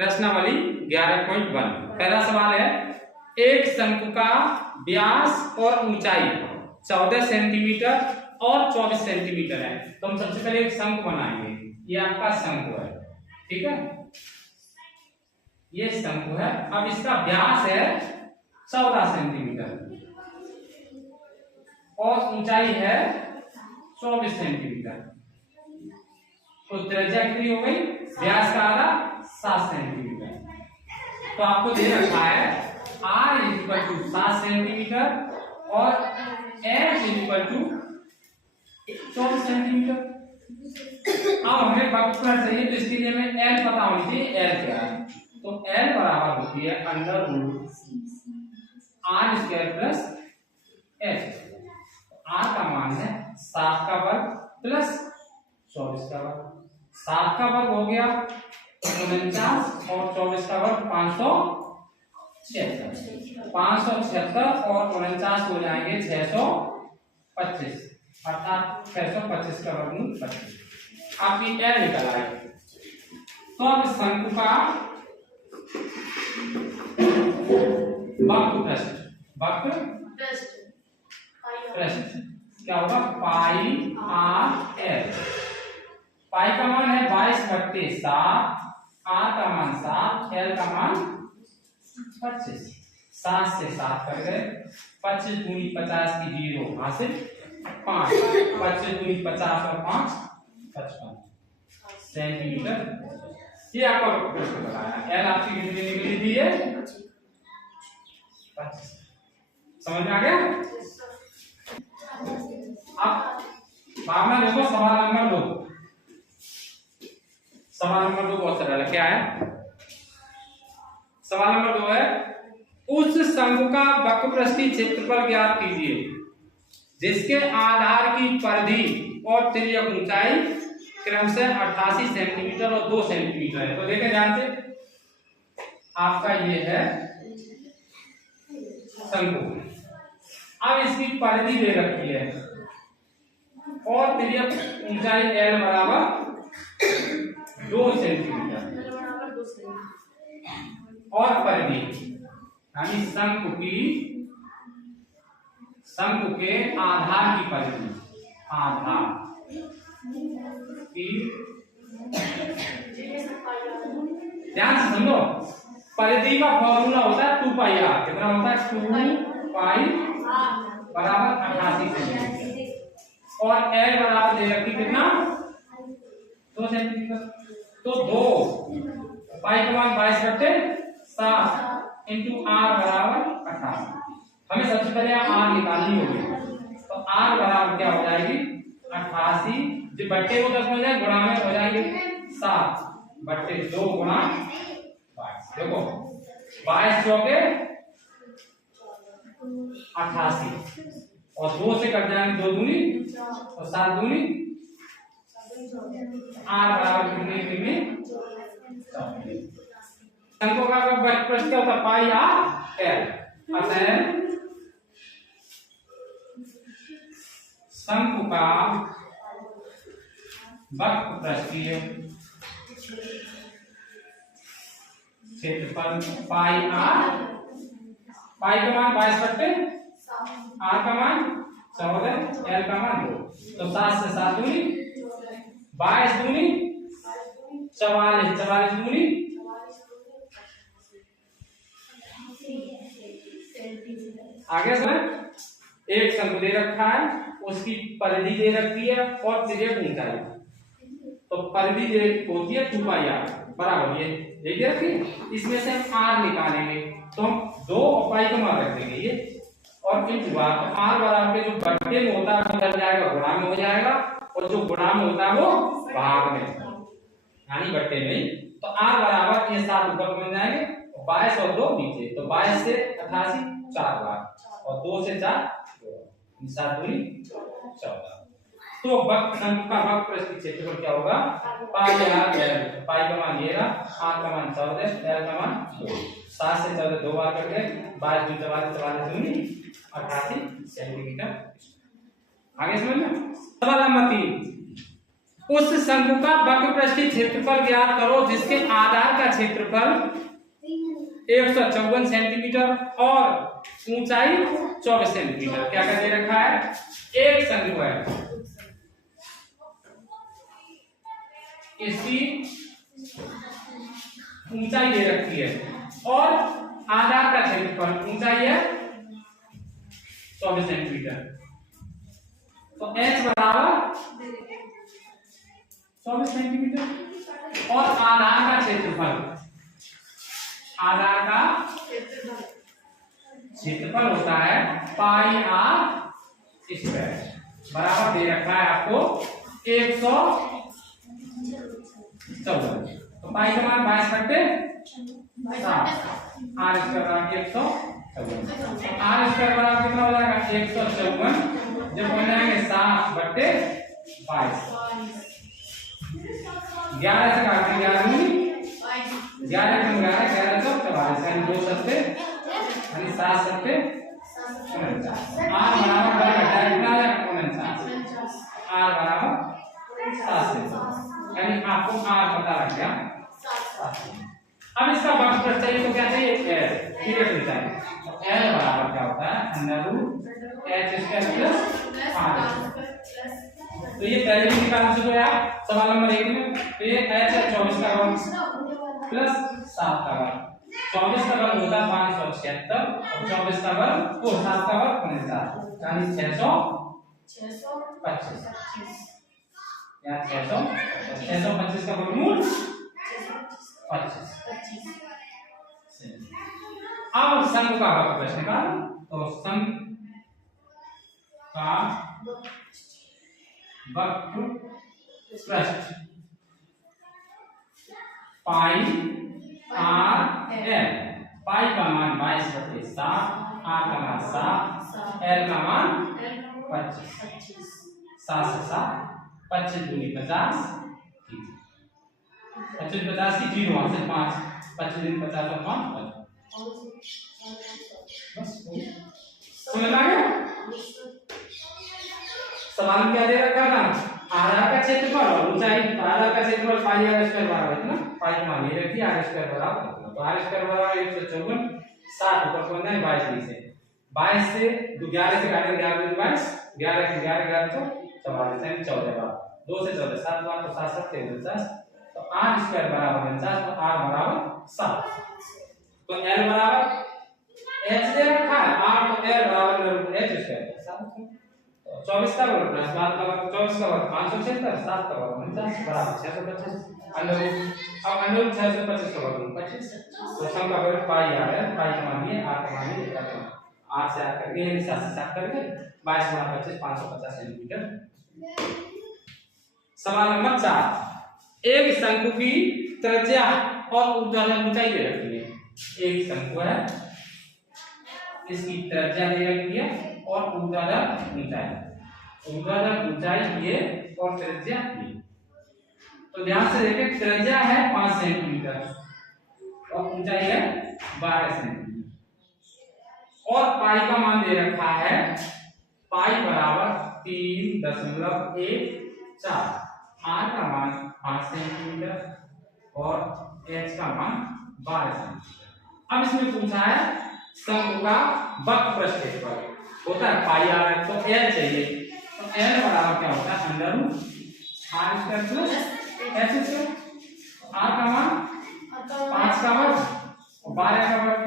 प्रश्नावली 11.1 पहला सवाल है, एक शंकु का व्यास और ऊंचाई 14 सेंटीमीटर और 24 सेंटीमीटर है। तो हम सबसे पहले एक शंकु बनाएंगे। ये आपका शंकु है, ठीक है, ये शंकु है। अब इसका व्यास है 14 सेंटीमीटर और ऊंचाई है 24 सेंटीमीटर। तो त्रिज्या कितनी हो गई? व्यास का आधा 7 सेंटीमीटर। तो आपको दे रखा है r इक्वल टू 7 सेंटीमीटर और h इक्वल टू 24 सेंटीमीटर। अब हमें वक्रता चाहिए, तो इसके लिए हमें l पता होनी चाहिए। l क्या है? तो l बराबर होती है under root r square plus h। r का मान है 7 का वर्ग प्लस 24 का वर्ग। 7 का वर्ग हो गया 49 और 24 का वर्ग 576 और 49 हो जाएंगे 625, अर्थात 625 का वर्गमूल 25। आपकी l निकल आएगी। तो अब शंकु का वक्र पृष्ठ क्या होगा? पाई आर एल। पाई का मान है 22/7, आर का मान 7, एल का मान 25। 7 से 7 कर गए, 25 दूनी 50 की 0 हासिल 5, 25 दूनी 50 और 5 55 सेंटीमीटर। ये आपका प्रश्न बताया। एल आपकी कितनी निकली थी? ये 25। समझ में आ गया? अब भावना देखो, सवाल नंबर 2। सवाल नंबर 2 बहुत सरल है। क्या है सवाल नंबर 2? है उस शंकु का वक्रपृष्ठीय क्षेत्रफल ज्ञात कीजिए जिसके आधार की परिधि और तिर्यक ऊंचाई क्रमशः 88 सेंटीमीटर और 2 सेंटीमीटर है। तो देखें ध्यान से, आपका ये है शंकु। अब इसकी परिधि दे रखी है और तिर्यक ऊंचाई l बराबर 2 सेंटीमीटर और परिधि यानी शंकु के आधार की परिधि, आधार की, ध्यान से समझो, परिधि का फॉर्मूला होता है 2 पाई r। कितना होता है? 2 पाई बराबर 88 सेंटीमीटर और l बराबर दे रखी कितना? 2 सेंटीमीटर। तो 2 पाई का मान 22/7 इंटू r बराबर 88। हमें सबसे पहले r निकालनी होगी। तो r बराबर क्या हो जाएगी? 88, जो बट्टे को 10 हो जाए, गुणा में हो जाएंगे 7/2 गुणा 22। देखो 22 चौके 88 और 2 से कट जाएंगे 2 दूनी और 7 दूनी। r बराबर कितने? शंकु का वक्रपृष्ठ क्या होता है? पाई आर एल। अतः शंकु का वक्रपृष्ठीय क्षेत्रफल पाई आर, पाई का मान 22/, आर का मान 14, एल का मान 2। तो 7 से 7 दूनी 22 दूनी 44, 44 दूनी आगे सर एक शंकु दे रखा है, उसकी परिधि दे रखी है और तिर्यक ऊंचाई। तो परिधि होती है 2 पाई आर बराबर, ये देखिए रखी। इसमें से हम r निकालेंगे तो हम 2 पाई का मान रख देंगे ये, और इन r बराबर के जो बट्टे में होता है वो बदल जाएगा, गुणा में हो जाएगा, और जो गुणा में होता है वो भाग में यानी बट्टे में। तो r बराबर ये 7 ऊपर बन जाएंगे, 22 और 2 नीचे। तो 22 से 88 4 बार और 2 से 4 7 दूनी 14। तो शंकु का वक्रपृष्ठीय क्षेत्रफल क्या होगा? पाई आर एल। पाई का मान ये रहा, आर का मान 14, एल का मान 2। 7 से 14 2 बार करके 22 दूनी 44, 44 दूनी 88 सेंटीमीटर। आगे समझ में? सवाल नंबर 3। उस शंकु का वक्रपृष्ठीय क्षेत्रफल ज्ञात करो जिसके आधार का क्षेत्रफल 154 सेंटीमीटर और ऊंचाई 24 सेंटीमीटर क्या कर दे रखा है। एक शंकु है, इसकी ऊंचाई दे रखी है और आधार का क्षेत्रफल ऊंचाई है 24 सेंटीमीटर। तो h बराबर 24 सेंटीमीटर और आधार का क्षेत्रफल होता है पाई आर स्क्वायर बराबर दे रखा है आपको 154। तो पाई का मान 22/7 आर स्क्वायर बराबर 154। आर स्क्वायर बराबर कितना हो जाएगा 154 जब हो जाएंगे 7/22। 11 से काटते 11 यानी 2 सत्ते यानी 7 सत्ते 49। आर बराबर घटाया कितना आ जाएगा 49। आर बराबर 7 से यानी आपको आर पता लग गया। अब इसका वक्रपृष्ठ चाहिए तो क्या चाहिए एल पीरियड चाहिए। तो एल बराबर क्या होता है √h² + r। तो ये पहले भी निकाल चुके हैं आप सवाल नंबर 1 में। तो ये h है 24 का वर्ग प्लस 7 का वर्ग। 24 का वर्ग होता है 576 और 24 का वर्ग वो 7 का वर्ग 49 यानी 625 या 625 का वर्गमूल 25। अब शंकु का वक्रपृष्ठ निकाल। तो शंकु का वक्रपृष्ठ पाई आर एल। पाई का मान 22/7, आर का मान 7, एल का मान 25। 7 से 7 25 दूनी 50 25 50 की 0 से 5 25 दूनी 50 और 5 बस समझ आ गया। सवाल में क्या दे रखा था आधार का क्षेत्रफल और ऊंचाई। आधार का क्षेत्रफल पाई आर स्क्वायर बराबर इतना पाई मान ये रखी आर स्क्वायर बराबर तो आर स्क्वायर बराबर 154 7 ऊपर को है 22 से 22 से 11 से काटेंगे 11 दूनी 22 11 से 11 तो 44 है 14 बार 2 से 14 7 बार तो 7 7 49। तो आर स्क्वायर बराबर 49 तो आर बराबर 7। तो एल बराबर h दे रखा है आर तो एल बराबर h स्क्वायर 7। 24 का वर्ग प्लस 7 का वर्ग 24 का वर्ग 576 7 का वर्ग 49 बराबर 625 अंडर अब अंडर 625 का वर्ग 25। तो सम का वर्ग पाई आ रहा है पाई का मान ये आर का मान ये आर से आर करके यानी 7 से 7 करके 22 × 25 550 सेंटीमीटर। सवाल नंबर 4 एक शंकु की त्रिज्या और ऊंचाई दे रखी है। एक शंकु है इसकी त्रिज्या दे रखी है और ऊंचाई ये और त्रिज्या ये। तो ध्यान से देखिए त्रिज्या है 5 सेंटीमीटर और ऊंचाई है 12 सेंटीमीटर और पाई का मान दे रखा है पाई बराबर 3.14। आर का मान 5 सेंटीमीटर और h का मान 12 सेंटीमीटर। अब इसमें पूछा है शंकु का वक्रपृष्ठ क्षेत्रफल होता है पाई आर तो एल चाहिए। तो एल बराबर क्या होता है under R square plus H square. R का मान 5 का वर्ग 12 का वर्ग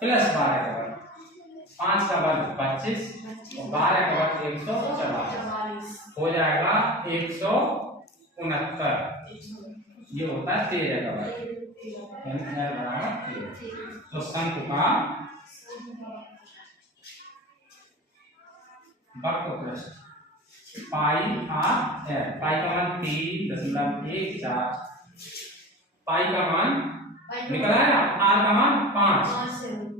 प्लस 12 का वर्ग 5 का वर्ग 25 और 12 का वर्ग 144 हो जाएगा 169। ये होता है 13 का वर्ग यानी एल बराबर 13। तो शंकु का वक्रपृष्ठ पाई आर एल पाई का मान 3.14 पाई का मान निकला है आर का मान 5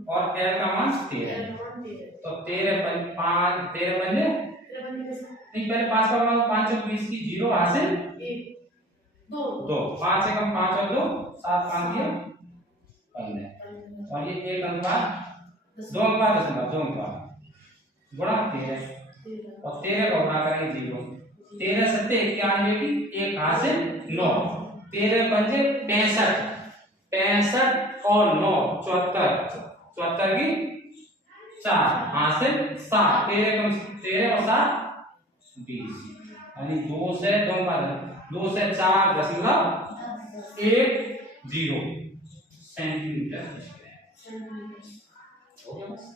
और एल का मान 13। तो 13 5 13 बने नहीं पहले 5 का मान 5 और 20 की 0 हासिल 2 5 से कम 5 और 2 7 5 दिया 15 और ये 1 अनुपात 2 अनुपात 2 अनुपात गुणा 13 और 13 का गुणा करेंगे 0 13 सत्ते 91 की एक हासिल 9, 13 पंजे 65, 65 और 9 74, 74 की 4 हासिल 7, 13 कम 13 और 7 20, यानी 2 से 4.10 सेंटीमीटर स्क्वायर। हो गया बस।